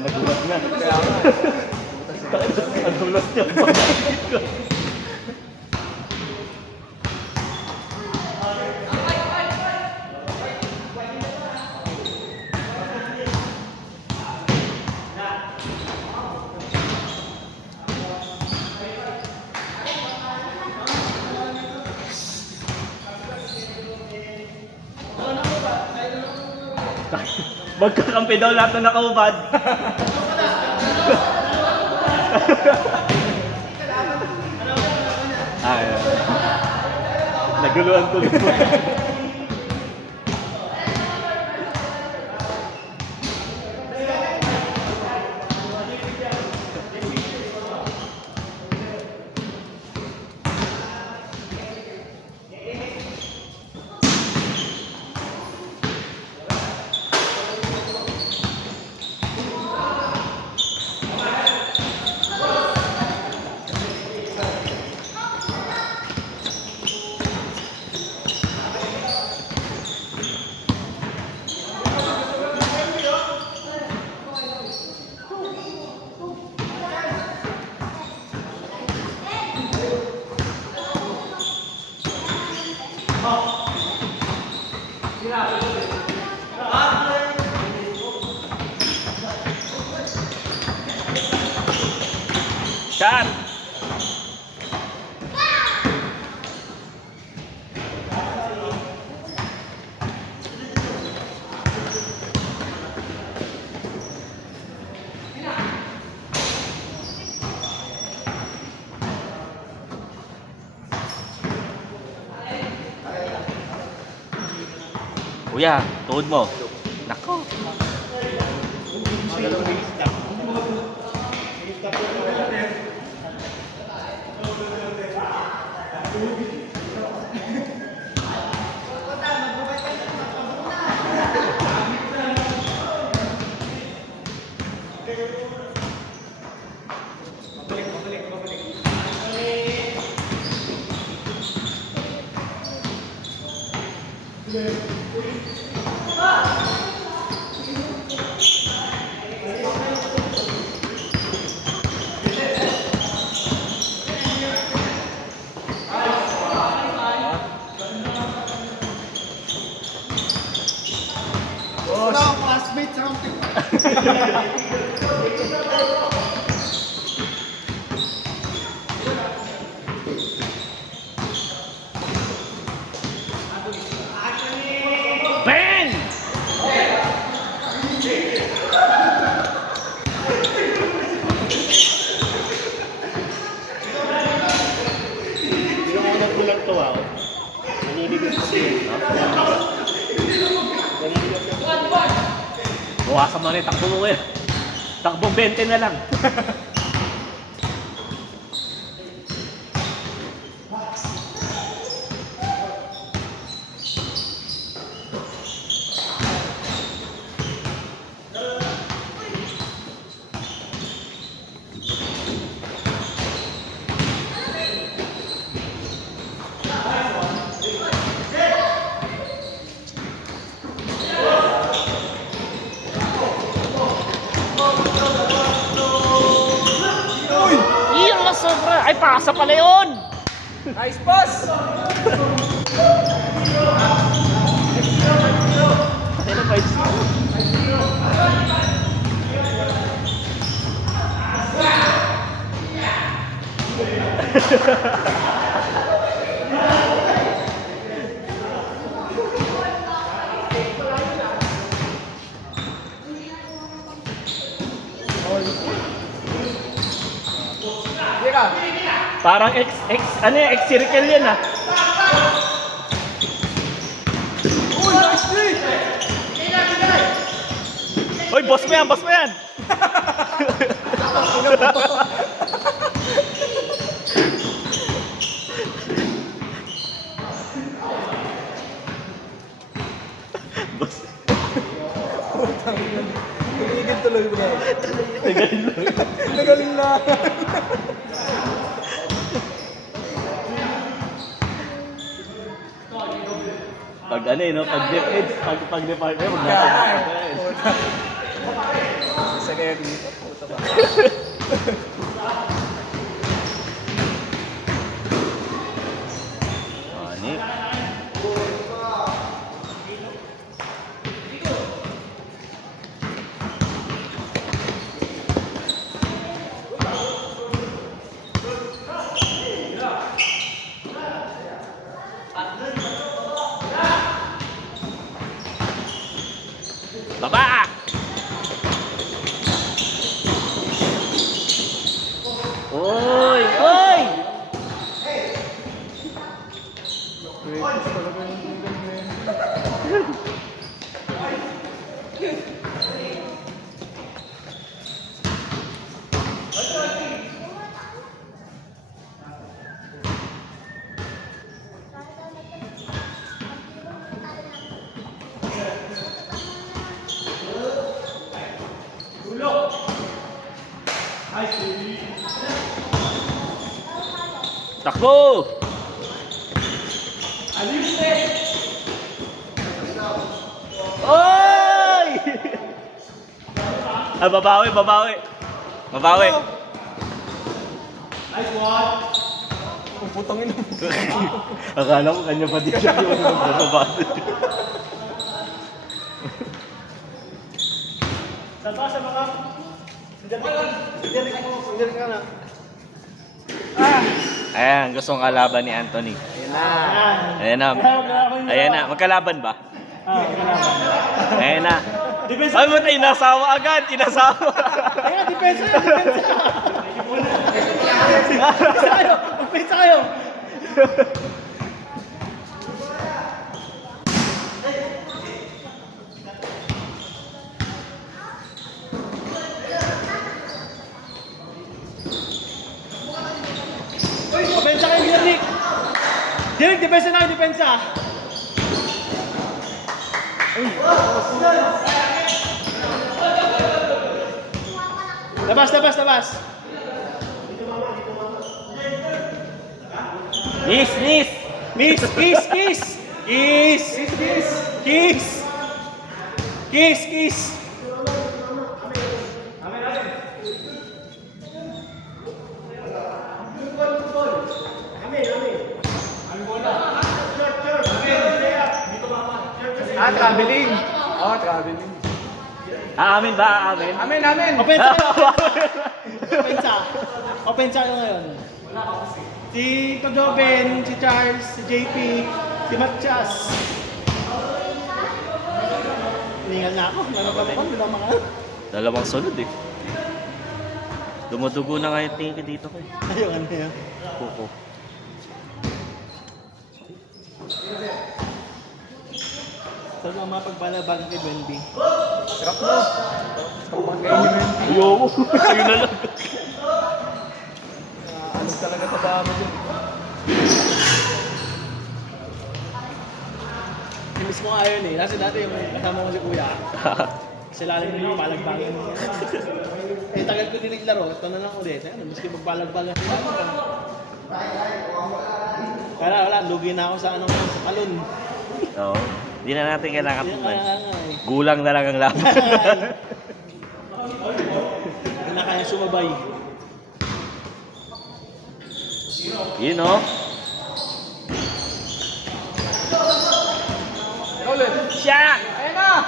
nagulat nga. Ang dulas niya. Magkakampi daw lahat na nakaubad. Naguluhan tuloy mo. Shot! Kuya, tuhod mo. Nako. Classmates something. Ben! Hindi ako nagbulag to ako. Naninigas kasi. Buwasan mo rin, takbo mo ngayon. Takbong 20 na lang. Sobra! Ay, pasa pala yun! Nice pass! Ano ba yun? Parang ano yan, X-circle yan ah. Uy, nice play! Hoy, boss mo yan, boss mo yan! Boss. Tumigil tuloy mo na. Nagaling lang. Nagaling na. Pag ano eh, no? Pag departure, Kaya nga eh. Kasi kaya dito. Puta ba? Ani. Baba! Oy! Oy! Takbo! Oy! Ah, babawi, babawi. Babawi. Ang putang ina. Akala ko kanya pa din siya yung magbabasa. Sa mga... Hindi ka na. Ayan, gustong kalaban ni Anthony. Ayan na. Ayan na. Magkalaban ba? Ayan na. Ay, mo tayo, inasawa agad. Inasawa. Ayan, depensa na, depensa. Depensa kayo. Depensa kayo, Jernick. Jernick, depensa na kayo, depensa. Labas, labas, labas. Nis, nis. Miss, kiss, kiss. Kiss. Kiss. Kiss. Kiss, kiss. Traveling. Oh, traveling. Aamin ba? Aamin? Amen, amen. Opensa kayo. Opensa. Opensa kayo ngayon. Si Kojoben, si Charles, si JP, si Matchas. Hiningal na ako. Nanabalan ko. Bilang mga... Dalawang sunod eh. Dumudugo na nga yung tingin ko dito ko eh. Ayun, ano yun. Kuko. Saan ang mga pagbalabagan kay Benby? Sarap mo. Sarap bang kayo yun. Ayoko. Sa'yo na lang. Alam talaga sa dami dyan. Miss mo nga yun eh. Kasi dati yung kasama ko si Kuya. Kasi lalim na yung palagbagan. Eh, tagal ko din naglaro. Ito na lang ulit. Ano, miski magpalagbagan. Kaya wala, lugi na ako sa ano, sa talon. Oo. Hindi na natin kailangan Yan puman. kaya nga eh. Gulang na lang ang laban. Hindi na kaya sumabay. Yun o. Ulit. Siya! Ayan na.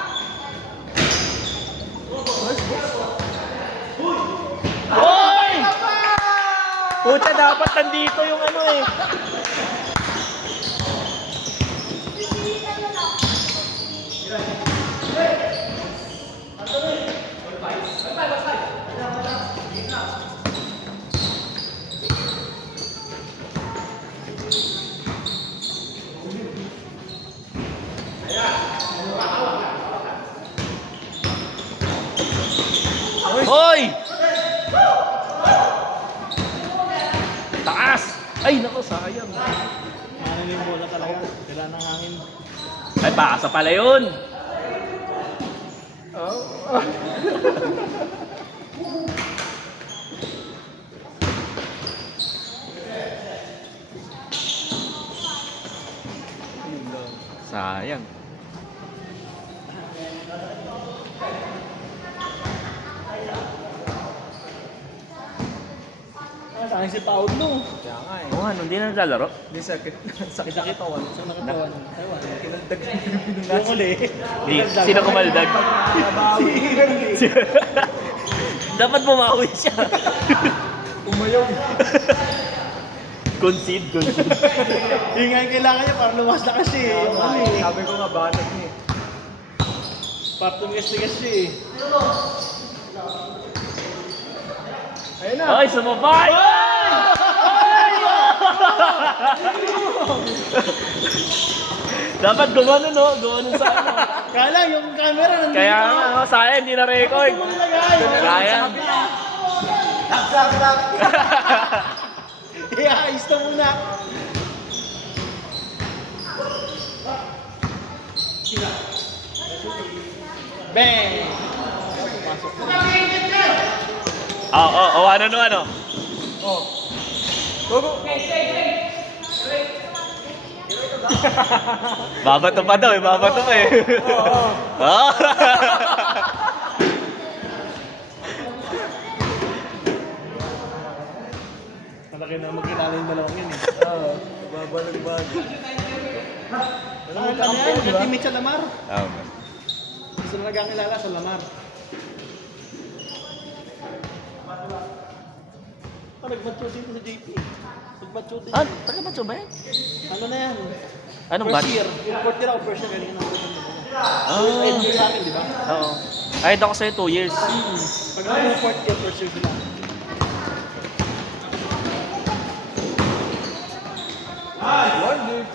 Hoy! Pucha, dapat nandito yung ano eh. Hoy! Taas! Ay, naku, sayang. Ano yung bola talaga. Kailangan ng hangin. Ay, paasa pala yun. Oh. Sayang. Tangin si Paolo. Kaya nga eh. Oo nga, hindi na naglalaro. Hindi sakit. Sakit ang katawan. Saan nakatawan? Ewan. Kinaldag yung Yung pinunas. uli. Di, sino kumaldag? Dapat bumawi siya. Umayaw. Concede. Yung nga yung kailangan niya para lumas na kasi. Yung ano eh. Sabi ko nga, banat niya eh. Para tumigas-tigas siya eh. Ayun na. Ay, sumabay! Dapat gumano, no? Gumano sa ano. Kala yung camera nandito. Kaya nga, no? Sayang, hindi na record. Ito mo nilagay. Sayang. Iayos na muna. Bang! Ano? Oh. Gogo. Babato pa daw, babato pa eh. Oo. Ah. Malaki na magkilala yung dalawang yun eh. Oo. Babalag-bag. Ano yan? Nag-teammate sa Lamar. Tama. Gusto na nagkakilala sa Lamar. Nag-mature dito sa JP. Nag-mature dito. Ah, taga-macho ba yan? Ano na yan? Anong First batch? year. Yung fourth year ako, first year kanina. Ah. First year sa akin, di ba? Oo. Ay, ako sa'yo 2 years. Pag ako yung fourth year, first year sila. One, JP.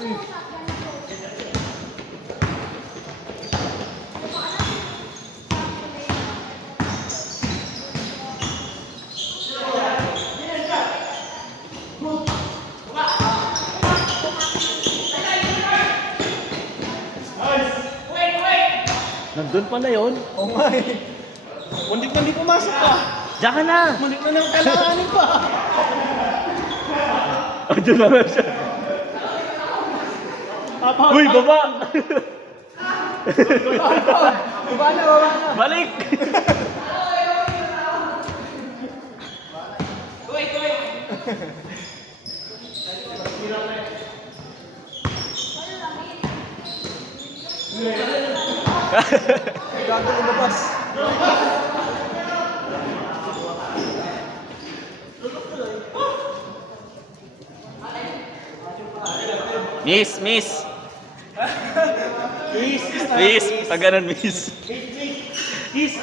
Nandun pala yun. Oh my. Mundik na hindi pumasok pa. Diyan ka na. Mundik na nang kailanganin pa. Diyan na lang siya. Apa? Uy, baba! Baba na. Balik! Gago lumabas. Miss! Kiss, Miss! Pag ganun, miss. Kiss.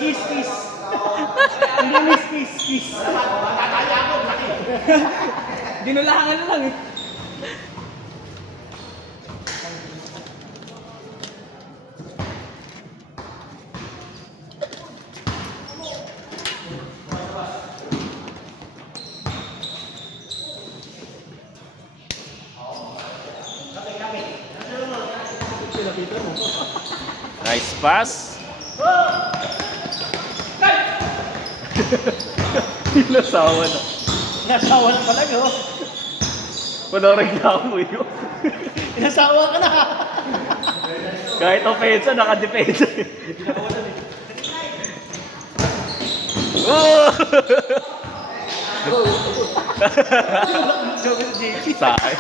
Hindi miss, kiss. Dinulahangan na lang eh. Nice pass. Nasawa na. Inasawa na talaga oh. Walang reklamo yun. Inasawa ka na. Kahit offensa, nakadepensa. Oh! Joke sa JP. Sakay.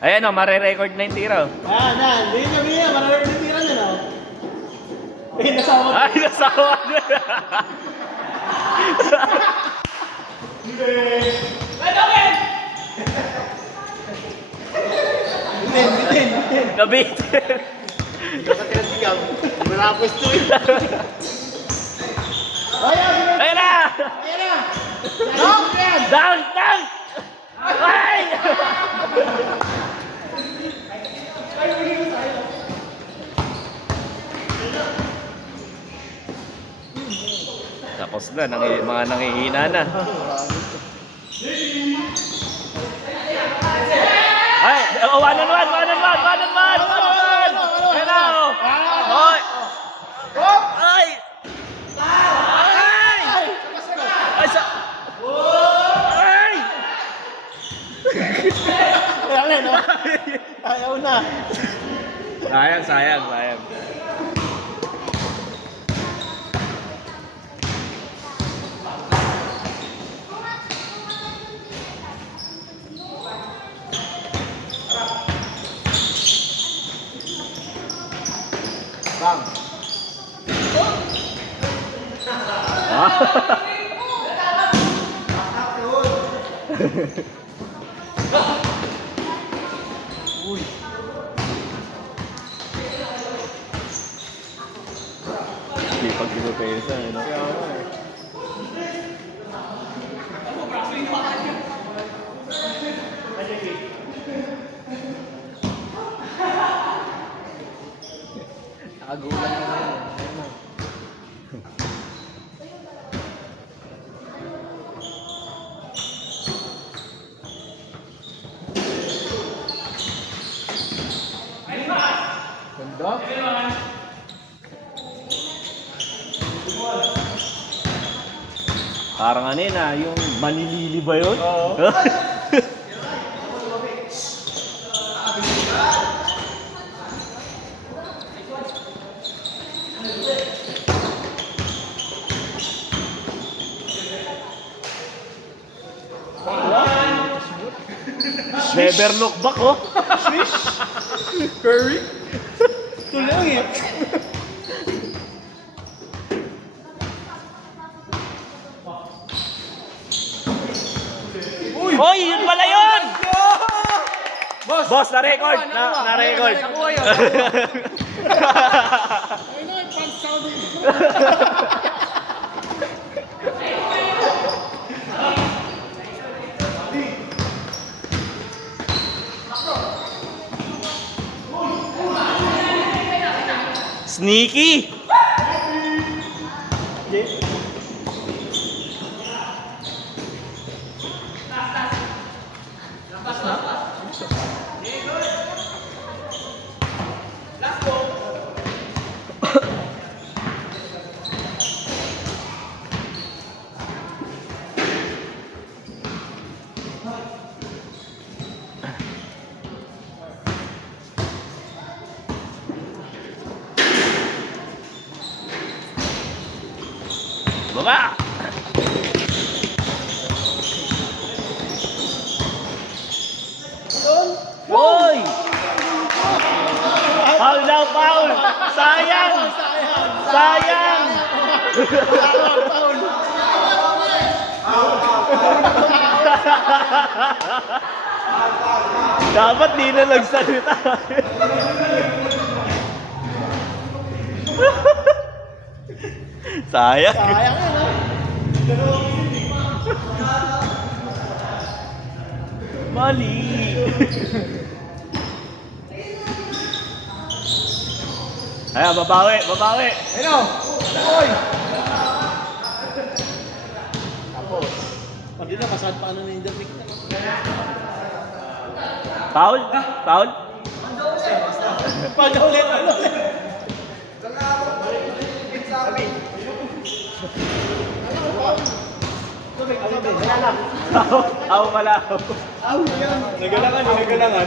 Ayan o, mare-record na yung tira. Hindi kami yan. Marami yung tira niya, no? Nasawa ka. Ay, nasawa na. Bitin. Nabitin. Dapat ka nasigaw. Marapos to eh. Ayan na! Dunk! Ay! Tapos na, mga nangihina na. Oh, one on one. Ayan na, oh. Hoy! Ay! Ay! Ay, sa... Ay! Kaya na, no? Ayaw na. Sayang. Bang. Uy. Hindi pag pinupesa, ano? Kaya nga eh. Nakagulan na naman. Ayun na. Ganda. Parang ano yun ah, yung manilili ba yun? Oo. Never look back, oh. Curry? Tuloy eh. Hoy, yun pala yun! Boss! Boss, na-record! Na-record! Nakuha yun! Sneaky! Baba! Hoy! Foul daw, foul! Sayang! Sayang! Dapat di na nagsalita. Sayang. Sayang yun, ha? Mali. Ayan, babawi. Ayun o! Oy! Tapos, pag yun na, pasad pa ano na yung dermic na. Foul? Pag ulit, Foul pala. Aw, yan. Nagalangan.